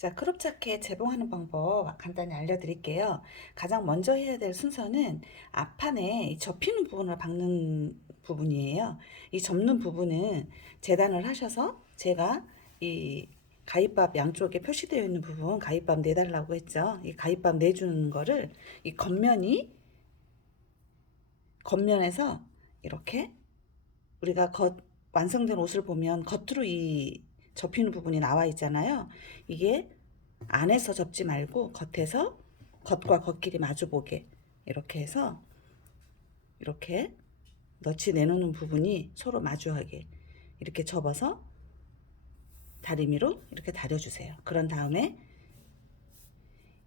자, 크롭 자켓 재봉하는 방법 간단히 알려드릴게요. 가장 먼저 해야 될 순서는 앞판에 이 접히는 부분을 박는 부분이에요. 이 접는 부분은 재단을 하셔서 제가 이 가입밥 양쪽에 표시되어 있는 부분 가입밥 내달라고 했죠. 이 가입밥 내주는 거를 이 겉면이 겉면에서 이렇게 우리가 겉 완성된 옷을 보면 겉으로 이 접히는 부분이 나와 있잖아요. 이게 안에서 접지 말고 겉에서 겉과 겉끼리 마주보게 이렇게 해서 이렇게 너치 내놓는 부분이 서로 마주하게 이렇게 접어서 다리미로 이렇게 다려주세요. 그런 다음에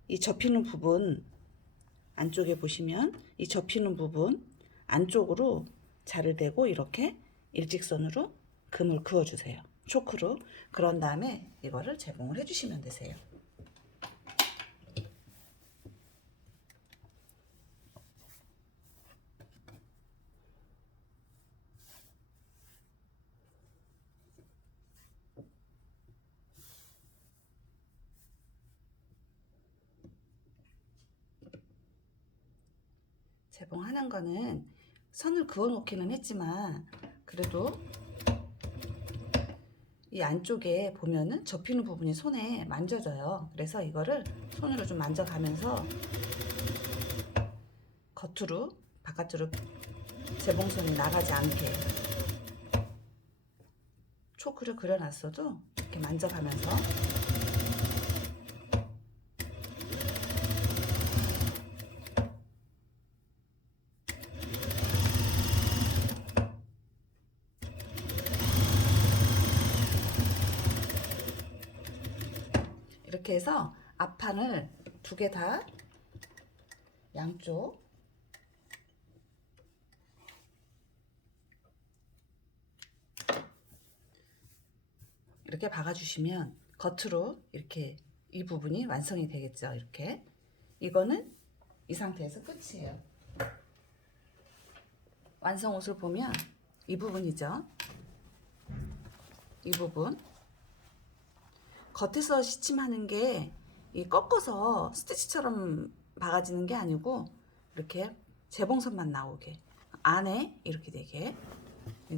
이 접히는 부분 안쪽에 보시면 이 접히는 부분 안쪽으로 자를 대고 이렇게 일직선으로 금을 그어주세요. 초크로. 그런 다음에 이거를 재봉을 해주시면 되세요. 재봉하는 거는 선을 그어 놓기는 했지만 그래도 이 안쪽에 보면은 접히는 부분이 손에 만져져요. 그래서 이거를 손으로 좀 만져가면서 겉으로 바깥으로 재봉선이 나가지 않게 초크를 그려놨어도 이렇게 만져가면서 이렇게 해서 앞판을 두 개 다 양쪽 이렇게 박아주시면 겉으로 이렇게 이 부분이 완성이 되겠죠. 이렇게 이거는 이 상태에서 끝이에요. 완성 옷을 보면 이 부분이죠. 이 부분 겉에서 시침하는 게이 꺾어서 스티치처럼 박아지는 게 아니고 이렇게 재봉선만 나오게 안에 이렇게 되게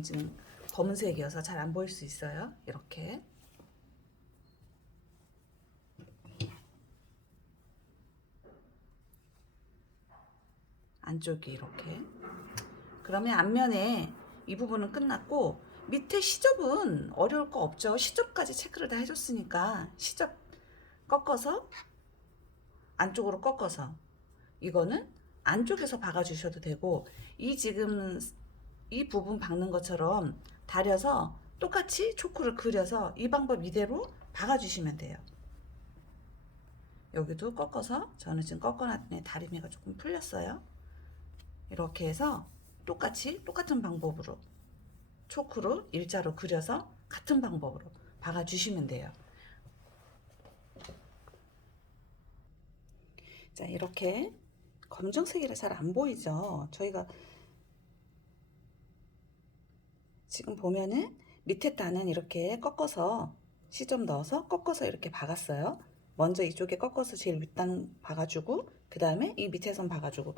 지금 검은색이어서 잘 안 보일 수 있어요. 이렇게 안쪽이 이렇게 그러면 앞면에 이 부분은 끝났고 밑에 시접은 어려울 거 없죠. 시접까지 체크를 다 해줬으니까 시접 꺾어서 안쪽으로 꺾어서 이거는 안쪽에서 박아주셔도 되고 이 지금 이 부분 박는 것처럼 다려서 똑같이 초크를 그려서 이 방법 이대로 박아주시면 돼요. 여기도 꺾어서 저는 지금 꺾어놨더니 다리미가 조금 풀렸어요. 이렇게 해서 똑같이 똑같은 방법으로 초크로 일자로 그려서 같은 방법으로 박아주시면 돼요. 자, 이렇게 검정색이라 잘 안 보이죠? 저희가 지금 보면은 밑에 단은 이렇게 꺾어서 시접 넣어서 꺾어서 이렇게 박았어요. 먼저 이쪽에 꺾어서 제일 윗단 박아주고 그 다음에 이 밑에 선 박아주고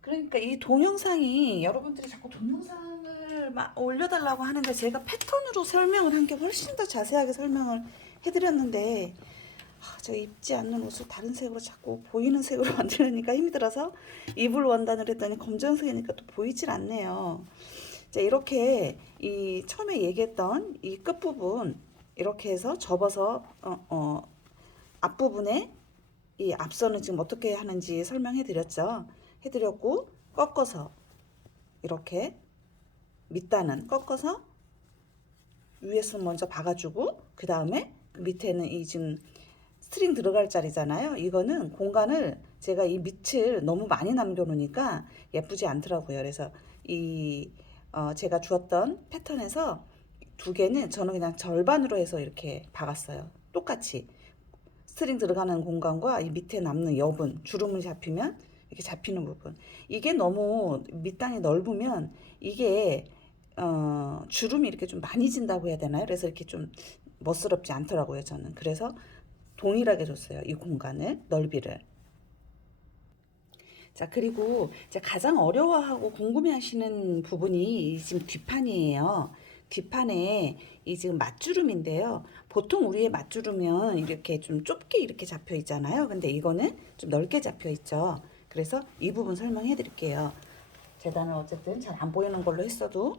그러니까 이 동영상이 여러분들이 자꾸 동영상 을 막 올려달라고 하는데 제가 패턴으로 설명을 한 게 훨씬 더 자세하게 설명을 해드렸는데 아, 제가 입지 않는 옷을 다른 색으로 자꾸 보이는 색으로 만들려니까 힘들어서 입을 원단을 했더니 검정색이니까 또 보이질 않네요. 자, 이렇게 이 처음에 얘기했던 이 끝부분 이렇게 해서 접어서 어, 어, 앞부분에 이 앞선은 지금 어떻게 하는지 설명해 드렸죠. 해 드렸고 꺾어서 이렇게 밑단은 꺾어서 위에서 먼저 박아주고 그 다음에 그 밑에는 이 지금 스트링 들어갈 자리잖아요. 이거는 공간을 제가 이 밑을 너무 많이 남겨놓으니까 예쁘지 않더라고요. 그래서 이 어, 제가 주었던 패턴에서 두 개는 저는 그냥 절반으로 해서 이렇게 박았어요. 똑같이 스트링 들어가는 공간과 이 밑에 남는 여분 주름을 잡히면 이렇게 잡히는 부분 이게 너무 밑단이 넓으면 이게 어, 주름이 이렇게 좀 많이 진다고 해야 되나요? 그래서 이렇게 좀 멋스럽지 않더라고요 저는 그래서 동일하게 줬어요. 이 공간을 넓이를. 자, 그리고 이제 가장 어려워하고 궁금해 하시는 부분이 이 지금 뒷판이에요. 뒷판에 이 지금 맞주름인데요. 보통 우리의 맞주름은 이렇게 좀 좁게 이렇게 잡혀 있잖아요. 근데 이거는 좀 넓게 잡혀 있죠. 그래서 이 부분 설명해 드릴게요. 재단을 어쨌든 잘 안 보이는 걸로 했어도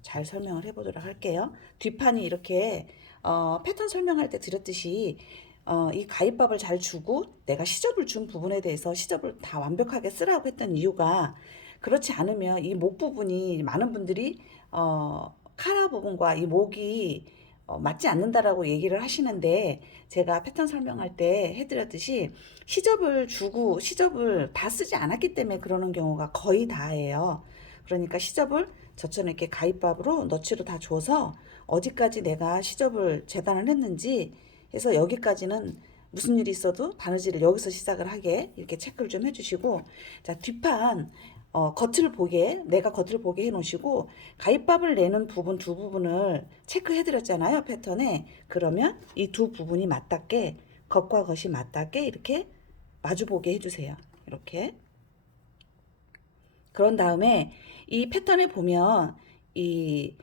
잘 설명을 해보도록 할게요. 뒷판이 이렇게 어, 패턴 설명할 때 드렸듯이 어, 이 가입밥을 잘 주고 내가 시접을 준 부분에 대해서 시접을 다 완벽하게 쓰라고 했던 이유가 그렇지 않으면 이 목 부분이 많은 분들이 어, 카라 부분과 이 목이 어, 맞지 않는다라고 얘기를 하시는데 제가 패턴 설명할 때 해드렸듯이 시접을 주고 시접을 다 쓰지 않았기 때문에 그러는 경우가 거의 다예요. 그러니까 시접을 저처럼 이렇게 가입밥으로 너치로 다 줘서 어디까지 내가 시접을 재단을 했는지 해서 여기까지는 무슨 일이 있어도 바느질을 여기서 시작을 하게 이렇게 체크를 좀 해주시고 자 뒷판 어, 겉을 보게 내가 겉을 보게 해놓으시고 가입밥을 내는 부분 두 부분을 체크해 드렸잖아요 패턴에 그러면 이 두 부분이 맞닿게 겉과 겉이 맞닿게 이렇게 마주 보게 해주세요 이렇게 그런 다음에 이 패턴에 보면 이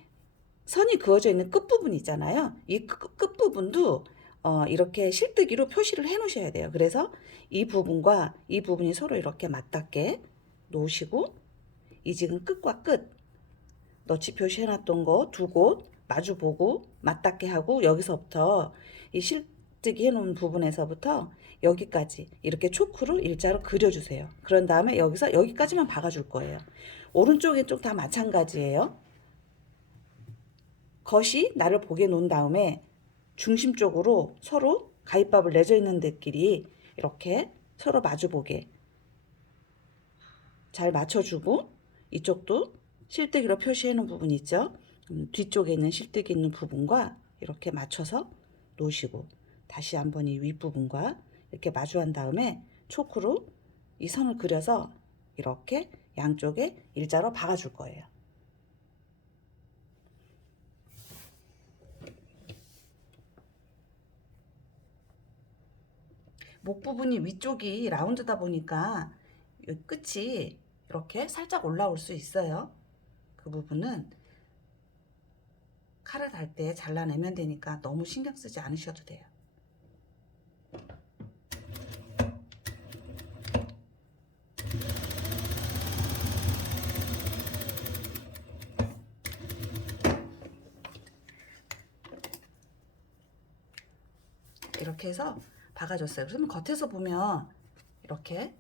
선이 그어져 있는 끝부분 있잖아요. 이 끝, 끝부분도 어, 이렇게 실뜨기로 표시를 해 놓으셔야 돼요. 그래서 이 부분과 이 부분이 서로 이렇게 맞닿게 놓으시고 이 지금 끝과 끝 너치 표시해 놨던 거 두 곳 마주 보고 맞닿게 하고 여기서부터 이 실뜨기 해 놓은 부분에서부터 여기까지 이렇게 초크로 일자로 그려주세요. 그런 다음에 여기서 여기까지만 박아줄 거예요. 오른쪽 왼쪽 다 마찬가지예요. 겉이 나를 보게 놓은 다음에 중심 쪽으로 서로 가입밥을 내져 있는 데끼리 이렇게 서로 마주보게 잘 맞춰주고 이쪽도 실뜨기로 표시해 놓은 부분 있죠. 음, 뒤쪽에 있는 실뜨기 있는 부분과 이렇게 맞춰서 놓으시고 다시 한번 이 윗부분과 이렇게 마주한 다음에 초크로 이 선을 그려서 이렇게 양쪽에 일자로 박아줄 거예요. 목 부분이 위쪽이 라운드다 보니까 이 끝이 이렇게 살짝 올라올 수 있어요. 그 부분은 칼을 달때 잘라내면 되니까 너무 신경 쓰지 않으셔도 돼요. 이렇게 해서 박아줬어요. 그러면 겉에서 보면 이렇게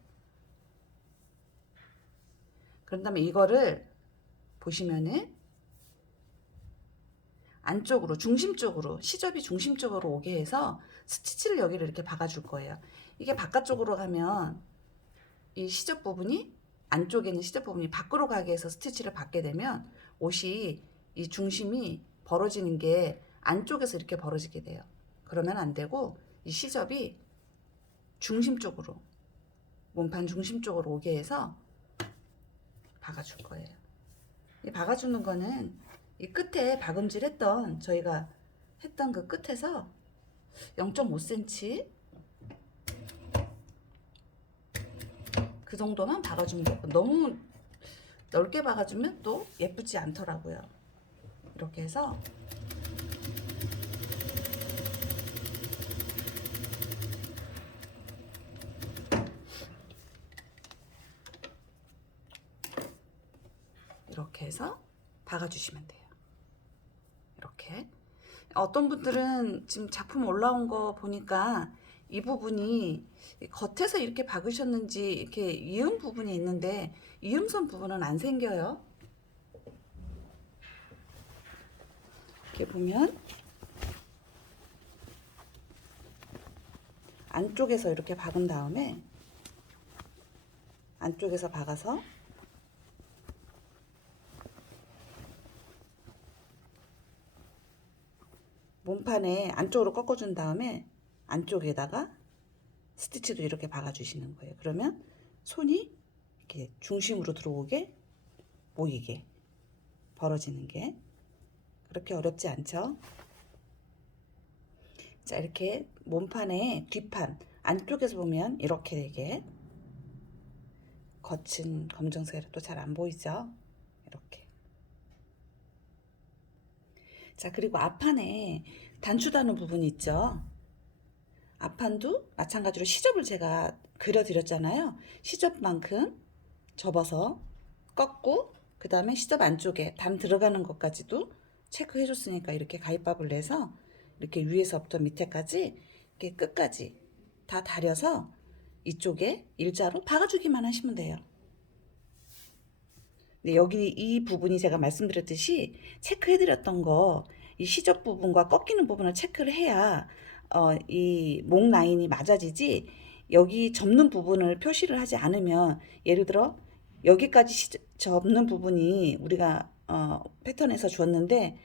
그런 다음에 이거를 보시면은 안쪽으로 중심 쪽으로 시접이 중심 쪽으로 오게 해서 스티치를 여기를 이렇게 박아줄 거예요. 이게 바깥쪽으로 가면 이 시접 부분이 안쪽에 있는 시접 부분이 밖으로 가게 해서 스티치를 받게 되면 옷이 이 중심이 벌어지는 게 안쪽에서 이렇게 벌어지게 돼요. 그러면 안 되고 이 시접이 중심 쪽으로 몸판 중심 쪽으로 오게 해서 박아줄 거예요. 이 박아주는 거는 이 끝에 박음질 했던 저희가 했던 그 끝에서 0.5cm 그 정도만 박아주면 되고 너무 넓게 박아주면 또 예쁘지 않더라고요. 이렇게 해서 해서 박아주시면 돼요. 이렇게. 어떤 분들은 지금 작품 올라온 거 보니까 이 부분이 겉에서 이렇게 박으셨는지 이렇게 이음 부분이 있는데 이음선 부분은 안 생겨요. 이렇게 보면 안쪽에서 이렇게 박은 다음에 안쪽에서 박아서 몸판에 안쪽으로 꺾어준 다음에 안쪽에다가 스티치도 이렇게 박아주시는 거예요. 그러면 손이 이렇게 중심으로 들어오게 모이게 벌어지는 게 그렇게 어렵지 않죠? 자, 이렇게 몸판의 뒷판 안쪽에서 보면 이렇게 되게 거친 검정색으로 또잘 안 보이죠? 이렇게. 자, 그리고 앞판에 단추다는 부분이 있죠? 앞판도 마찬가지로 시접을 제가 그려드렸잖아요. 시접만큼 접어서 꺾고 그 다음에 시접 안쪽에 담 들어가는 것까지도 체크해 줬으니까 이렇게 가위밥을 내서 이렇게 위에서부터 밑에까지 이렇게 끝까지 다 다려서 이쪽에 일자로 박아주기만 하시면 돼요. 네, 여기 이 부분이 제가 말씀드렸듯이 체크해드렸던 거, 이 시접 부분과 꺾이는 부분을 체크를 해야 어, 이 목 라인이 맞아지지 여기 접는 부분을 표시를 하지 않으면 예를 들어 여기까지 시, 접는 부분이 우리가 어, 패턴에서 주었는데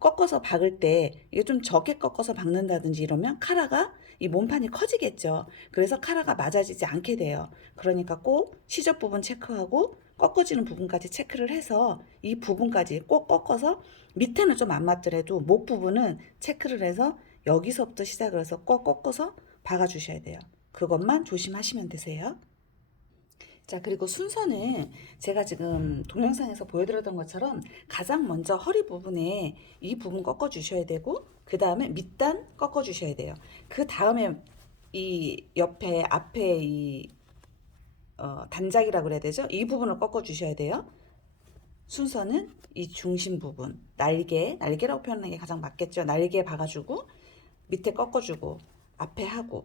꺾어서 박을 때 이게 좀 적게 꺾어서 박는다든지 이러면 카라가 이 몸판이 커지겠죠. 그래서 카라가 맞아지지 않게 돼요. 그러니까 꼭 시접 부분 체크하고 꺾어지는 부분까지 체크를 해서 이 부분까지 꼭 꺾어서 밑에는 좀 안 맞더라도 목 부분은 체크를 해서 여기서부터 시작을 해서 꼭 꺾어서 박아주셔야 돼요. 그것만 조심하시면 되세요. 자, 그리고 순서는 제가 지금 동영상에서 보여드렸던 것처럼 가장 먼저 허리 부분에 이 부분 꺾어 주셔야 되고, 그 다음에 밑단 꺾어 주셔야 돼요. 그 다음에 이 옆에, 앞에 이, 어, 단작이라고 그래야 되죠? 이 부분을 꺾어 주셔야 돼요. 순서는 이 중심 부분, 날개, 날개라고 표현하는 게 가장 맞겠죠? 날개 박아주고, 밑에 꺾어주고, 앞에 하고,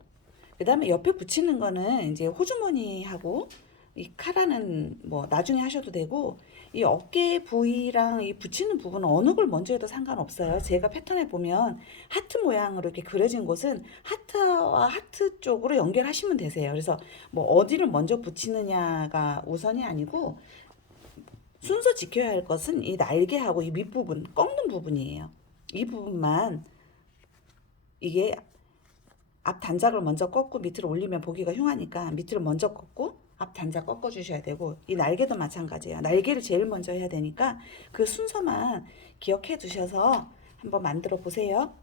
그 다음에 옆에 붙이는 거는 이제 호주머니하고 이 카라는 뭐 나중에 하셔도 되고 이 어깨 부위랑 이 붙이는 부분은 어느 걸 먼저 해도 상관없어요. 제가 패턴에 보면 하트 모양으로 이렇게 그려진 곳은 하트와 하트 쪽으로 연결하시면 되세요. 그래서 뭐 어디를 먼저 붙이느냐가 우선이 아니고 순서 지켜야 할 것은 이 날개하고 이 밑부분 꺾는 부분이에요. 이 부분만 이게 앞 단작을 먼저 꺾고 밑으로 올리면 보기가 흉하니까 밑으로 먼저 꺾고 앞 단작 꺾어 주셔야 되고 이 날개도 마찬가지예요. 날개를 제일 먼저 해야 되니까 그 순서만 기억해 두셔서 한번 만들어 보세요.